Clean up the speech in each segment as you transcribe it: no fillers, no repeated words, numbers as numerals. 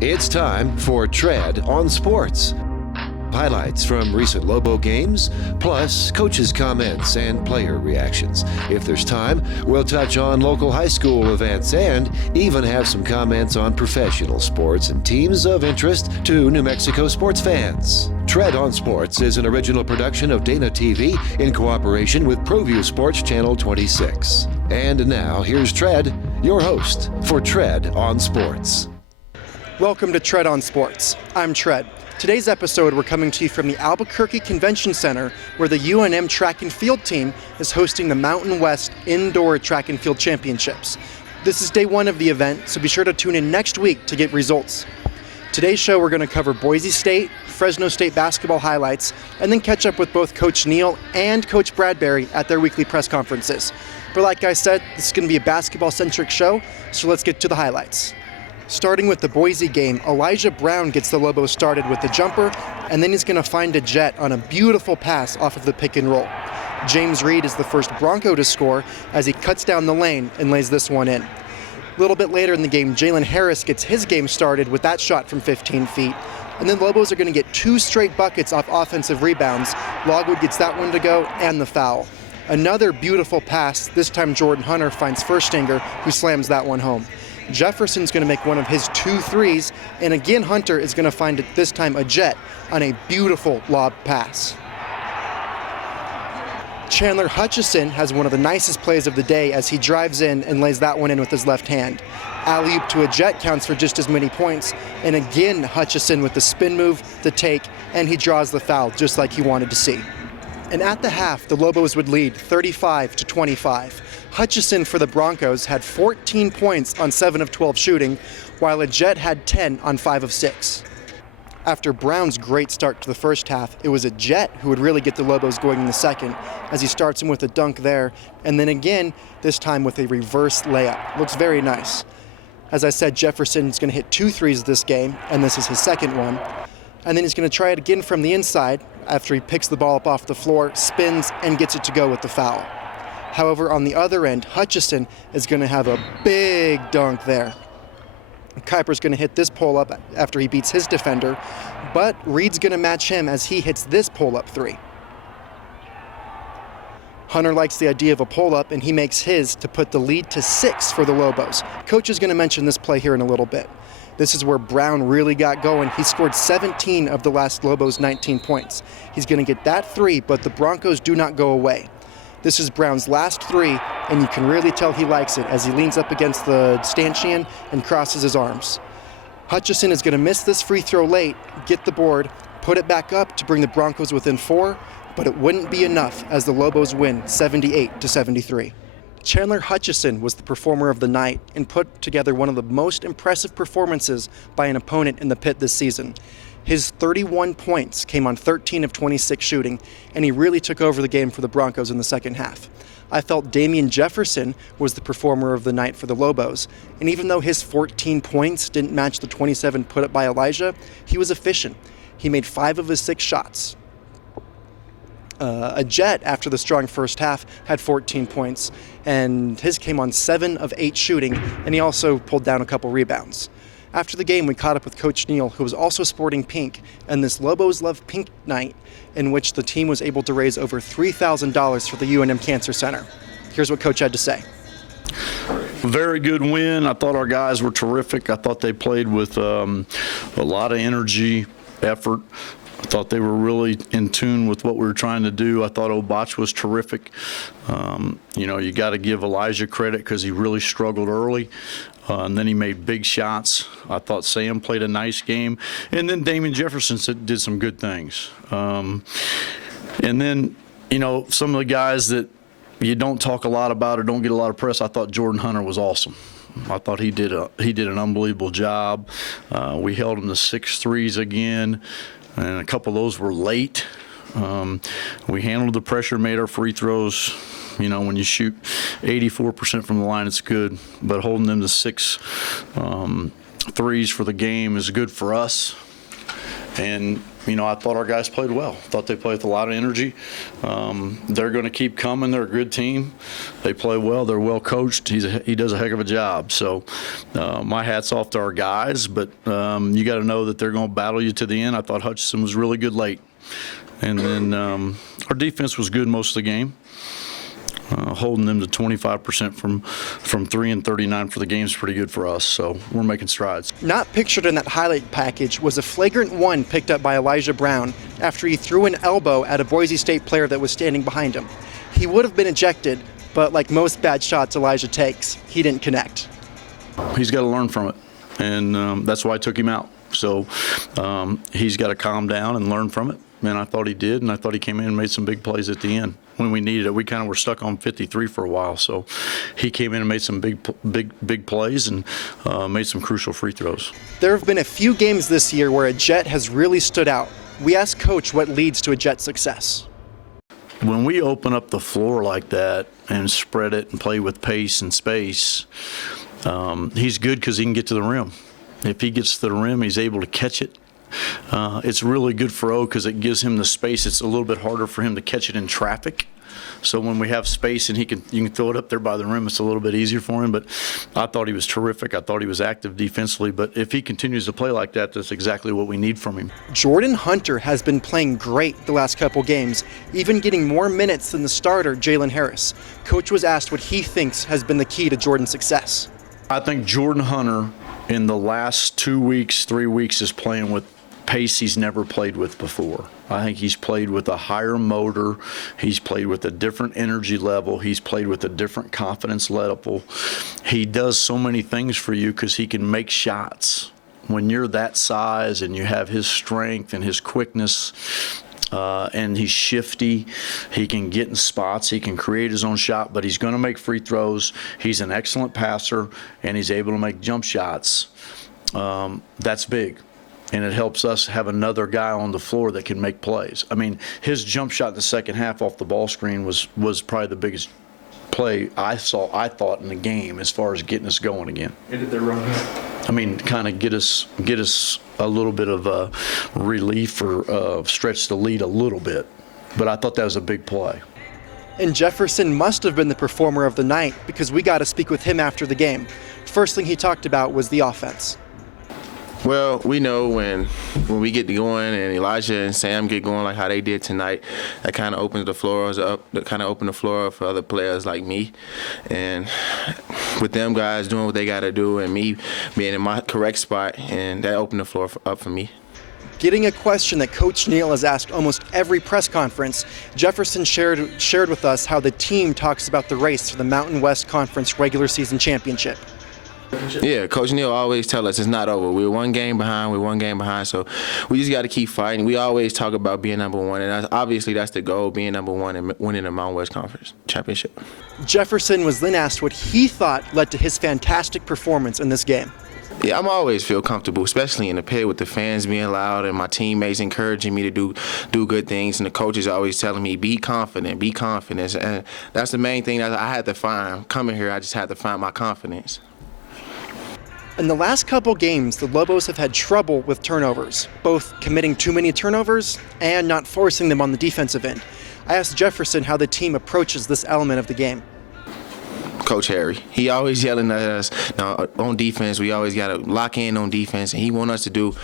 It's time for Tread on Sports. Highlights from recent Lobo games, plus coaches' comments and player reactions. If there's time, we'll touch on local high school events and even have some comments on professional sports and teams of interest to New Mexico sports fans. Tread on Sports is an original production of Dana TV in cooperation with ProView Sports Channel 26. And now, here's Tread, your host for Tread on Sports. Welcome to Tread on Sports. I'm Tread. Today's episode, we're coming to you from the Albuquerque Convention Center, where the UNM track and field team is hosting the Mountain West Indoor Track and Field Championships. This is day one of the event, so be sure to tune in next week to get results. Today's show, we're going to cover Boise State, Fresno State basketball highlights, and then catch up with both Coach Neal and Coach Bradbury at their weekly press conferences. But like I said, this is going to be a basketball-centric show, so let's get to the highlights. Starting with the Boise game, Elijah Brown gets the Lobos started with the jumper, and then he's going to find a jet on a beautiful pass off of the pick and roll. James Reed is the first Bronco to score as he cuts down the lane and lays this one in. A little bit later in the game, Jalen Harris gets his game started with that shot from 15 feet. And then Lobos are going to get two straight buckets off offensive rebounds. Logwood gets that one to go and the foul. Another beautiful pass. This time Jordan Hunter finds Furstinger, who slams that one home. Jefferson's going to make one of his 2 threes, and again Hunter is going to find, this time, a jet on a beautiful lob pass. Chandler Hutchison has one of the nicest plays of the day as he drives in and lays that one in with his left hand. Alley-oop to a jet counts for just as many points, and again Hutchison with the spin move, the take, and he draws the foul just like he wanted to see. And at the half, the Lobos would lead 35-25. Hutchison for the Broncos had 14 points on 7 of 12 shooting, while a Jet had 10 on 5 of 6. After Brown's great start to the first half, it was a Jet who would really get the Lobos going in the second, as he starts him with a dunk there, and then again, this time with a reverse layup. Looks very nice. As I said, Jefferson's going to hit 2 threes this game, and this is his second one. And then he's going to try it again from the inside after he picks the ball up off the floor, spins, and gets it to go with the foul. However, on the other end, Hutchison is going to have a big dunk there. Kuiper's going to hit this pull-up after he beats his defender, but Reed's going to match him as he hits this pull-up 3. Hunter likes the idea of a pull-up, and he makes his to put the lead to 6 for the Lobos. Coach is going to mention this play here in a little bit. This is where Brown really got going. He scored 17 of the last Lobos' 19 points. He's going to get that 3, but the Broncos do not go away. This is Brown's last 3, and you can really tell he likes it as he leans up against the stanchion and crosses his arms. Hutchison is going to miss this free throw late, get the board, put it back up to bring the Broncos within 4, but it wouldn't be enough as the Lobos win 78-73. Chandler Hutchison was the performer of the night and put together one of the most impressive performances by an opponent in the pit this season. His 31 points came on 13 of 26 shooting, and he really took over the game for the Broncos in the second half. I felt Damien Jefferson was the performer of the night for the Lobos, and even though his 14 points didn't match the 27 put up by Elijah, he was efficient. He made 5 of his 6 shots. A Jet, after the strong first half, had 14 points, and his came on 7 of 8 shooting, and he also pulled down a couple rebounds. After the game, we caught up with Coach Neal, who was also sporting pink, and this Lobos Love Pink night, in which the team was able to raise over $3,000 for the UNM Cancer Center. Here's what Coach had to say. Very good win. I thought our guys were terrific. I thought they played with a lot of energy, effort. I thought they were really in tune with what we were trying to do. I thought Obach was terrific. You got to give Elijah credit because he really struggled early. And then he made big shots. I thought Sam played a nice game. And then Damien Jefferson did some good things. And then, some of the guys that you don't talk a lot about or don't get a lot of press, I thought Jordan Hunter was awesome. I thought he did an unbelievable job. We held him to 6 threes again. And a couple of those were late. We handled the pressure, made our free throws. When you shoot 84% from the line, it's good. But holding them to 6 threes for the game is good for us. And, I thought our guys played well. Thought they played with a lot of energy. They're going to keep coming. They're a good team. They play well. They're well coached. He does a heck of a job. So my hat's off to our guys, but you got to know that they're going to battle you to the end. I thought Hutchinson was really good late. And then our defense was good most of the game. Holding them to 25% from 3 and 39 for the game is pretty good for us, so we're making strides. Not pictured in that highlight package was a flagrant one picked up by Elijah Brown after he threw an elbow at a Boise State player that was standing behind him. He would have been ejected, but like most bad shots Elijah takes, he didn't connect. He's got to learn from it, and that's why I took him out. So he's got to calm down and learn from it, and I thought he did, and I thought he came in and made some big plays at the end. When we needed it, we kind of were stuck on 53 for a while, so he came in and made some big plays and made some crucial free throws. There have been a few games this year where a Jet has really stood out. We asked Coach what leads to a Jet success. When we open up the floor like that and spread it and play with pace and space, he's good because he can get to the rim. If he gets to the rim, he's able to catch it. It's really good for O because it gives him the space. It's a little bit harder for him to catch it in traffic. So when we have space and you can throw it up there by the rim, it's a little bit easier for him. But I thought he was terrific. I thought he was active defensively. But if he continues to play like that, that's exactly what we need from him. Jordan Hunter has been playing great the last couple games, even getting more minutes than the starter, Jalen Harris. Coach was asked what he thinks has been the key to Jordan's success. I think Jordan Hunter in the last 2 weeks, 3 weeks is playing with pace he's never played with before. I think he's played with a higher motor. He's played with a different energy level. He's played with a different confidence level. He does so many things for you because he can make shots. When you're that size and you have his strength and his quickness, and he's shifty, he can get in spots, he can create his own shot, but he's going to make free throws. He's an excellent passer, and he's able to make jump shots. That's big. And it helps us have another guy on the floor that can make plays. I mean, his jump shot in the second half off the ball screen was probably the biggest play I thought in the game as far as getting us going again. Ended their run. I mean, kind of get us a little bit of relief or stretch the lead a little bit. But I thought that was a big play. And Jefferson must have been the performer of the night because we got to speak with him after the game. First thing he talked about was the offense. Well, we know when we get going and Elijah and Sam get going like how they did tonight, that kind of opens the floors up. That kind of opened the floor up for other players like me, and with them guys doing what they got to do and me being in my correct spot, and that opened the floor up for me. Getting a question that Coach Neal has asked almost every press conference, Jefferson shared with us how the team talks about the race for the Mountain West Conference regular season championship. Yeah, Coach Neal always tell us it's not over. We're one game behind, so we just got to keep fighting. We always talk about being number one, and obviously that's the goal, being number one and winning the Mountain West Conference championship. Jefferson was then asked what he thought led to his fantastic performance in this game. Yeah, I'm always feel comfortable, especially in the pit with the fans being loud and my teammates encouraging me to do good things, and the coaches always telling me, be confident. And that's the main thing that I had to find. Coming here, I just had to find my confidence. In the last couple games, the Lobos have had trouble with turnovers, both committing too many turnovers and not forcing them on the defensive end. I asked Jefferson how the team approaches this element of the game. Coach Harry, he always yelling at us. Now, on defense, we always got to lock in on defense, and he want us to do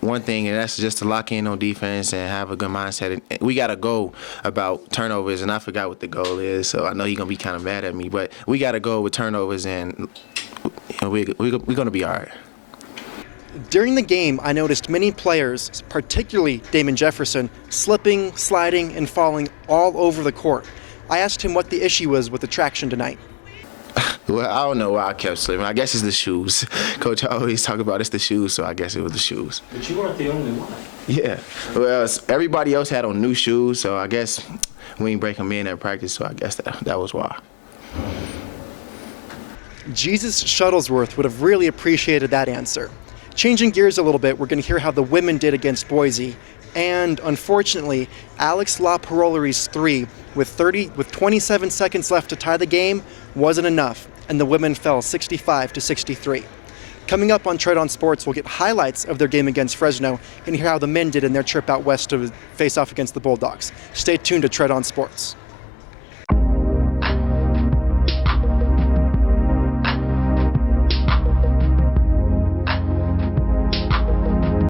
one thing, and that's just to lock in on defense and have a good mindset. And we got a goal about turnovers, and I forgot what the goal is, so I know he's going to be kind of mad at me. But we got to go with turnovers, and we're going to be all right. During the game, I noticed many players, particularly Damien Jefferson, slipping, sliding, and falling all over the court. I asked him what the issue was with the traction tonight. Well, I don't know why I kept slipping. I guess it's the shoes. Coach always talk about it's the shoes, so I guess it was the shoes. But you weren't the only one. Yeah. Well, everybody else had on new shoes, so I guess we didn't break them in at practice, so I guess that was why. Jesus Shuttlesworth would have really appreciated that answer. Changing gears a little bit, we're going to hear how the women did against Boise. And unfortunately, Alex LaParoleri's three with 27 seconds left to tie the game wasn't enough, and the women fell 65-63. Coming up on Tread on Sports, we'll get highlights of their game against Fresno and hear how the men did in their trip out west to face off against the Bulldogs. Stay tuned to Tread on Sports.